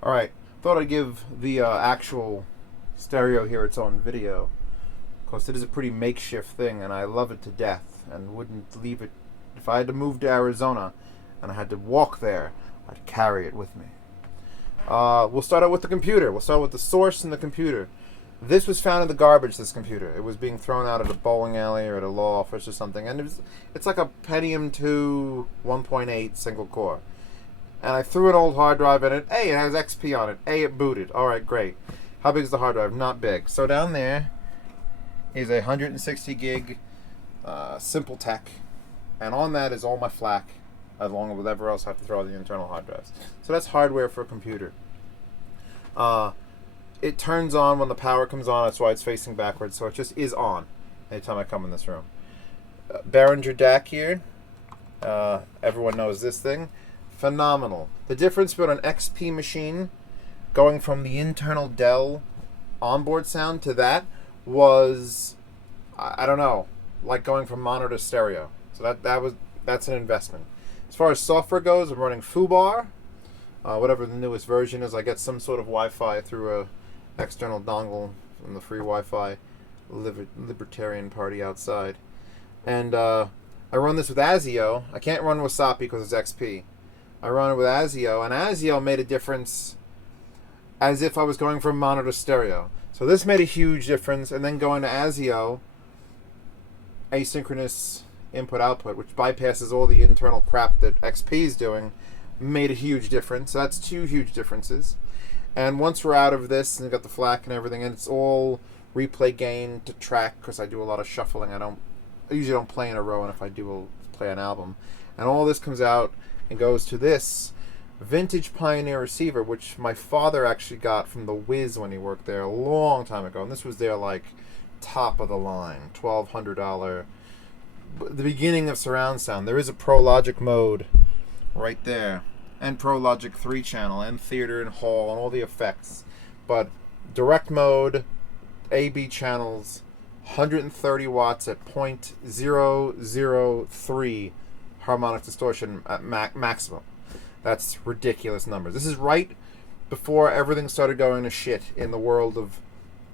Alright, thought I'd give the actual stereo here its own video, because it is a pretty makeshift thing, and I love it to death, and wouldn't leave it. If I had to move to Arizona, and I had to walk there, I'd carry it with me. We'll start out with the computer. We'll start with the source in the computer. This was found in the garbage, this computer. It was being thrown out at a bowling alley or at a law office or something, and it's like a Pentium 2 1.8 single core. And I threw an old hard drive in it. Hey, it has XP on it. Hey, it booted. Alright, great. How big is the hard drive? Not big. So down there is a 160 gig Simple Tech. And on that is all my FLAC, along with whatever else I have to throw on the internal hard drives. So that's hardware for a computer. It turns on when the power comes on. That's why it's facing backwards. So it just is on anytime I come in this room. Behringer DAC here. Everyone knows this thing. Phenomenal. The difference between an XP machine going from the internal Dell onboard sound to that was, I don't know, like going from mono to stereo. So that's an investment. As far as software goes, I'm running FooBar, whatever the newest version is. I get some sort of Wi-Fi through a external dongle from the free Wi-Fi libertarian party outside, and I run this with ASIO. I can't run Wasapi because it's XP. I run it with ASIO, and ASIO made a difference as if I was going from mono to stereo. So this made a huge difference, and then going to ASIO, asynchronous input-output, which bypasses all the internal crap that XP is doing, made a huge difference. So that's two huge differences. And once we're out of this, and we've got the FLAC and everything, and it's all replay gain to track, because I do a lot of shuffling. I usually don't play in a row, and if I do, I'll play an album. And all this comes out and goes to this vintage Pioneer receiver, which my father actually got from the Wiz when he worked there a long time ago. And this was their, like, top of the line, $1,200, the beginning of surround sound. There is a Pro Logic mode right there, and Pro Logic 3-channel, and theater and hall, and all the effects. But direct mode, A/B channels, 130 watts at 0.003 harmonic distortion at maximum. That's ridiculous numbers. This is right before everything started going to shit in the world of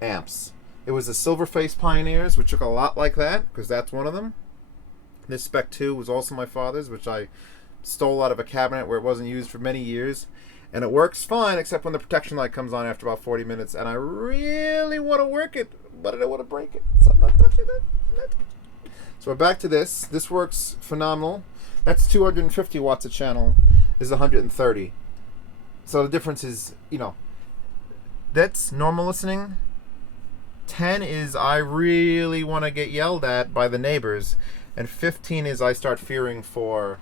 amps. It was the Silverface Pioneers, which look a lot like that, because that's one of them. This Spec 2 was also my father's, which I stole out of a cabinet where it wasn't used for many years. And it works fine, except when the protection light comes on after about 40 minutes, and I really want to work it, but I don't want to break it. So I'm not touching it. So we're back to this. This works phenomenal. That's 250 watts a channel. This is 130. So the difference is, that's normal listening. 10 is I really want to get yelled at by the neighbors. And 15 is I start fearing for,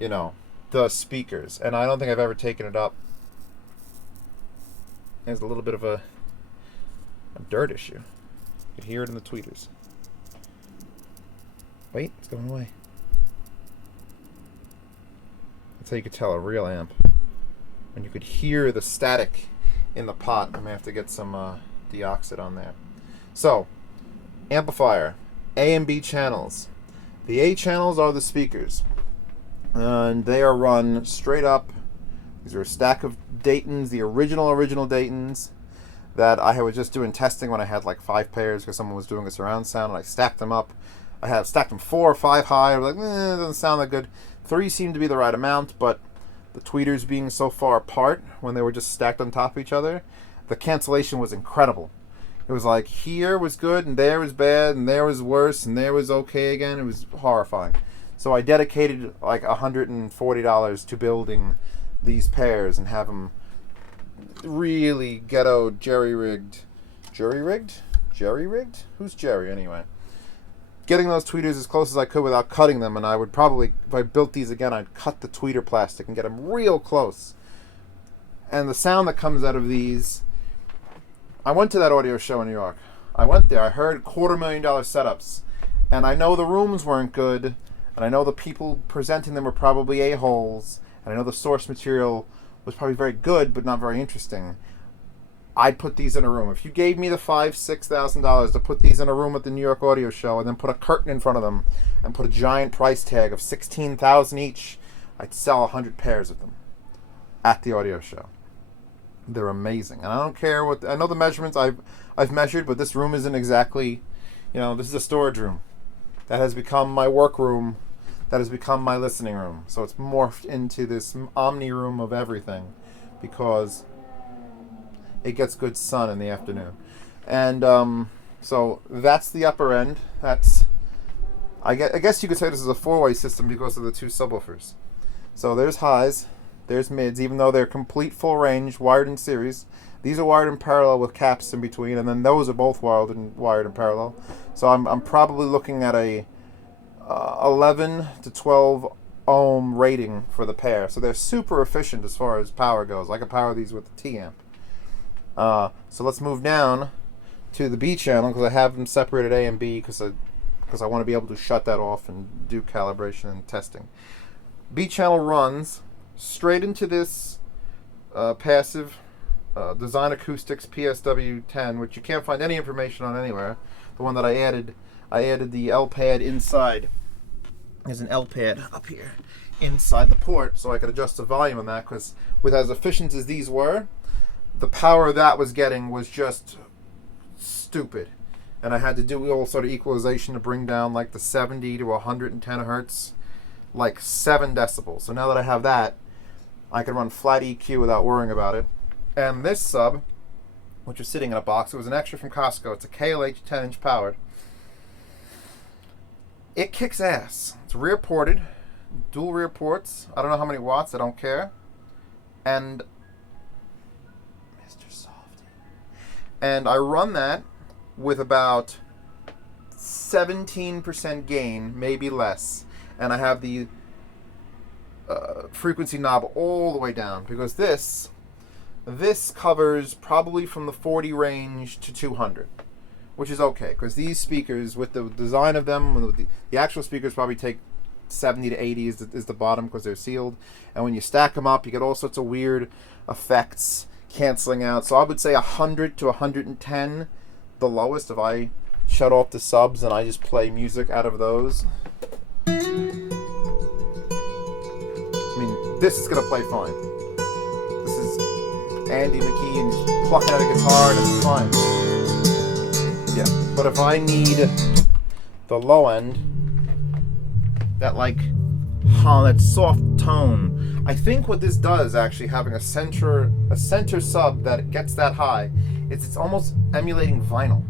the speakers. And I don't think I've ever taken it up. There's a little bit of a dirt issue. You can hear it in the tweeters. Wait, it's going away. That's how you could tell a real amp. And you could hear the static in the pot. I may have to get some deoxit on there. So, amplifier, A and B channels. The A channels are the speakers. And they are run straight up. These are a stack of Daytons, the original Daytons, that I was just doing testing when I had like 5 pairs because someone was doing a surround sound, and I stacked them up. I had stacked them 4 or 5 high. I was like, it doesn't sound that good. 3 seemed to be the right amount, but the tweeters being so far apart when they were just stacked on top of each other, the cancellation was incredible. It was like here was good, and there was bad, and there was worse, and there was okay again. It was horrifying. So I dedicated like $140 to building these pairs and have them really ghetto jerry-rigged. Jerry-rigged? Who's Jerry anyway? Getting those tweeters as close as I could without cutting them, and I would probably, if I built these again, I'd cut the tweeter plastic and get them real close. And the sound that comes out of these, I went to that audio show in New York. I went there, I heard $250,000 setups, and I know the rooms weren't good, and I know the people presenting them were probably a-holes, and I know the source material was probably very good, but not very interesting. I'd put these in a room. If you gave me the $5,000-$6,000 to put these in a room at the New York Audio Show and then put a curtain in front of them and put a giant price tag of $16,000 each, I'd sell 100 pairs of them at the audio show. They're amazing, and I don't care what I know the measurements I've measured, but this room isn't exactly, this is a storage room that has become my work room, that has become my listening room. So it's morphed into this omni room of everything, because it gets good sun in the afternoon, and so that's the upper end. I guess you could say this is a four-way system because of the two subwoofers. So there's highs, there's mids, even though they're complete full range, wired in series. These are wired in parallel with caps in between, and then those are both wired in parallel. So I'm probably looking at a 11 to 12 ohm rating for the pair. So they're super efficient as far as power goes. I can power these with the T amp. So let's move down to the B channel, because I have them separated A and B because I want to be able to shut that off and do calibration and testing. B channel runs straight into this passive Design Acoustics PSW10, which you can't find any information on anywhere. The one that I added the L pad inside. There's an L pad up here inside the port, so I could adjust the volume on that, because with as efficient as these were, the power that was getting was just stupid. And I had to do all sort of equalization to bring down like the 70 to 110 hertz, like 7 decibels. So now that I have that, I can run flat EQ without worrying about it. And this sub, which was sitting in a box, it was an extra from Costco. It's a KLH 10-inch powered. It kicks ass. It's rear ported, dual rear ports. I don't know how many watts, I don't care. And Mr. Softy. And I run that with about 17% gain, maybe less. And I have the frequency knob all the way down, because this covers probably from the 40 range to 200, which is okay, because these speakers, with the design of them, the actual speakers probably take 70 to 80 is the bottom, because they're sealed. And when you stack them up, you get all sorts of weird effects canceling out. So I would say 100 to 110, the lowest, if I shut off the subs and I just play music out of those. I mean, this is going to play fine. This is Andy McKee and he's plucking out a guitar and it's fine. Yeah, but if I need the low end, that soft tone, I think what this does, actually, having a center sub that gets that high, it's almost emulating vinyl.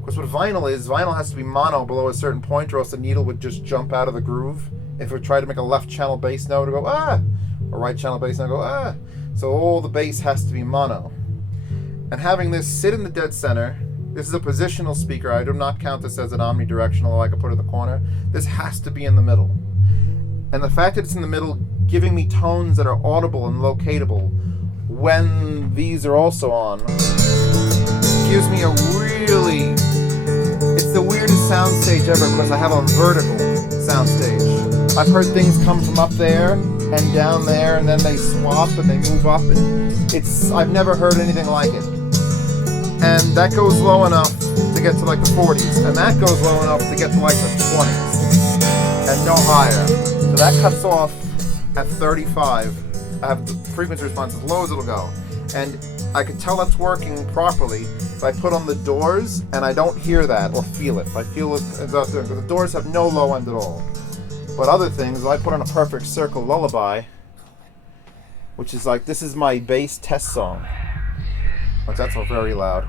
Because what vinyl has to be mono below a certain point, or else the needle would just jump out of the groove. If it tried to make a left channel bass note, it would go ah, a right channel bass note, go ah. So all the bass has to be mono. And having this sit in the dead center, this is a positional speaker. I do not count this as an omnidirectional, or I could put it in the corner. This has to be in the middle. And the fact that it's in the middle, giving me tones that are audible and locatable when these are also on, gives me it's the weirdest soundstage ever, because I have a vertical soundstage. I've heard things come from up there and down there, and then they swap and they move up, and I've never heard anything like it. And that goes low enough to get to like the 40s, and that goes low enough to get to like the 20s, and no higher. So that cuts off at 35. I have the frequency response as low as it'll go. And I can tell that's working properly if I put on the doors and I don't hear that or feel it. I feel it as out there, because the doors have no low end at all. But other things, if I put on a perfect circle lullaby, which is like, this is my bass test song. But that's very loud.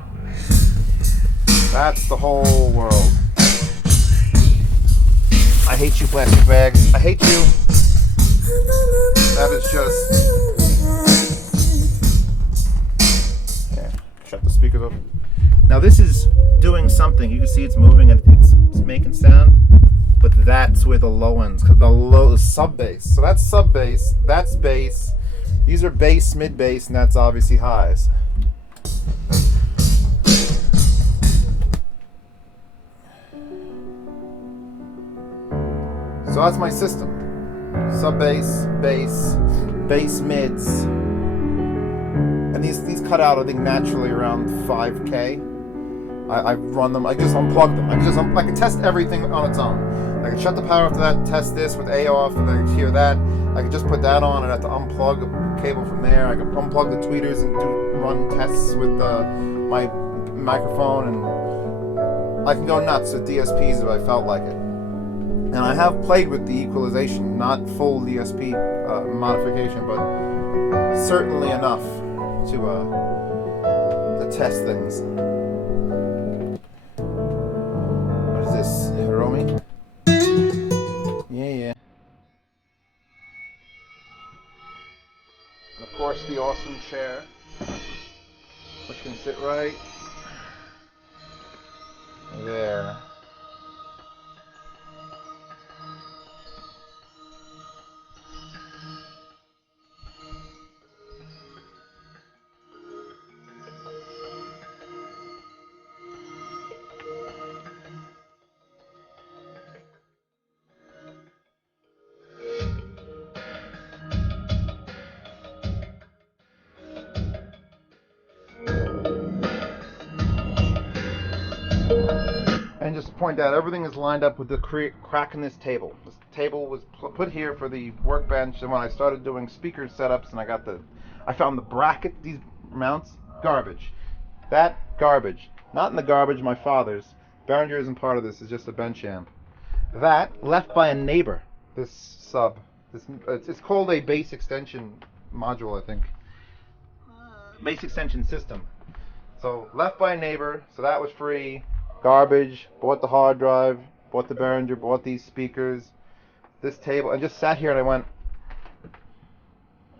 That's the whole world. I hate you, plastic bags. I hate you. That is just... Yeah, shut the speakers off. Now this is doing something. You can see it's moving and it's making sound. But that's where the low ends, the sub bass. So that's sub bass, that's bass. These are bass, mid bass, and that's obviously highs. So that's my system. Sub bass, bass, bass mids. And these cut out, I think, naturally around 5K. I run them. I just unplug them. I can test everything on its own. I can shut the power off to that, test this with A off, and then hear that. I can just put that on and have to unplug a cable from there. I can unplug the tweeters and run tests with my microphone, and I can go nuts with DSPs if I felt like it. And I have played with the equalization, not full DSP modification, but certainly enough to test things. What is this, Hiromi? Yeah. And of course, the awesome chair, which can sit right there. And just to point out, everything is lined up with the crack in this table. This table was put here for the workbench, and when I started doing speaker setups, and I found the bracket, these mounts, garbage. That garbage. Not in the garbage, my father's. Behringer isn't part of this, it's just a bench amp. That, left by a neighbor, this sub. It's called a bass extension module, I think. Bass extension system. So, left by a neighbor, so that was free. Garbage, bought the hard drive, bought the Behringer, bought these speakers, this table, and just sat here and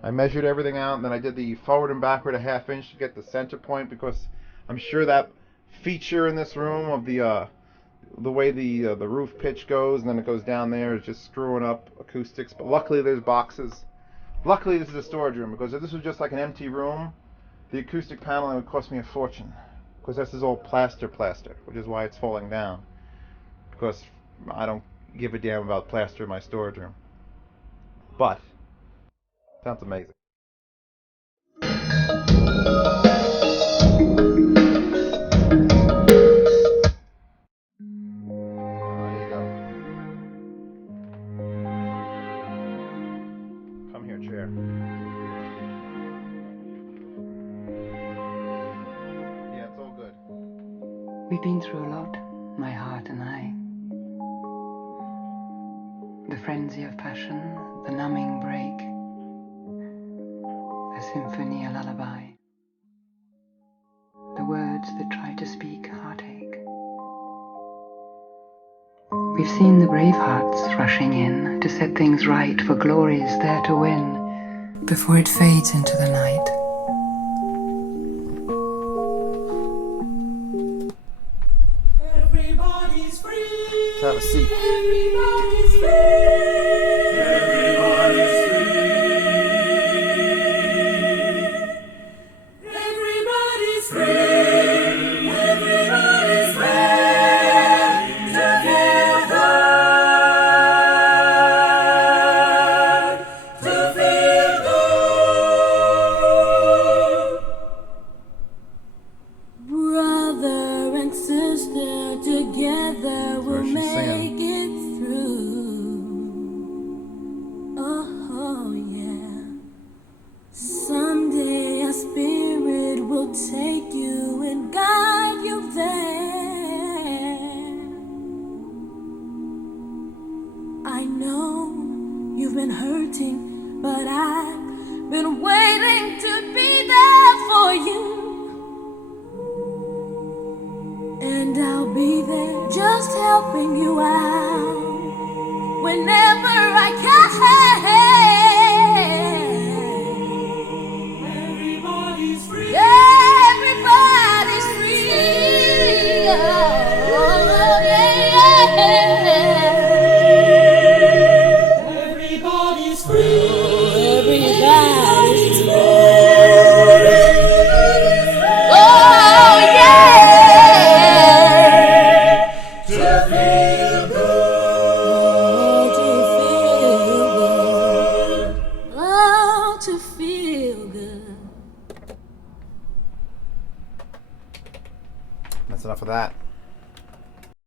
I measured everything out, and then I did the forward and backward a ½ inch to get the center point, because I'm sure that feature in this room of the way the roof pitch goes, and then it goes down there, is just screwing up acoustics. But luckily there's boxes. Luckily this is a storage room, because if this was just like an empty room, the acoustic paneling would cost me a fortune. Because this is all plaster, which is why it's falling down. Because I don't give a damn about plaster in my storage room. But, sounds amazing. There you go. Come here, chair. We've been through a lot, my heart and I. The frenzy of passion, the numbing break, a symphony, a lullaby, the words that try to speak heartache. We've seen the brave hearts rushing in to set things right, for glory's there to win before it fades into the night. Have a seat. Everybody's free. Everybody's free. Everybody's free. Everybody's free. Together to feel good. Brother and sister together we'll make it through. Oh yeah. Someday a spirit will take you and guide you there. I know you've been hurting, but I've been waiting to be there for you. And I'll be there just helping you out.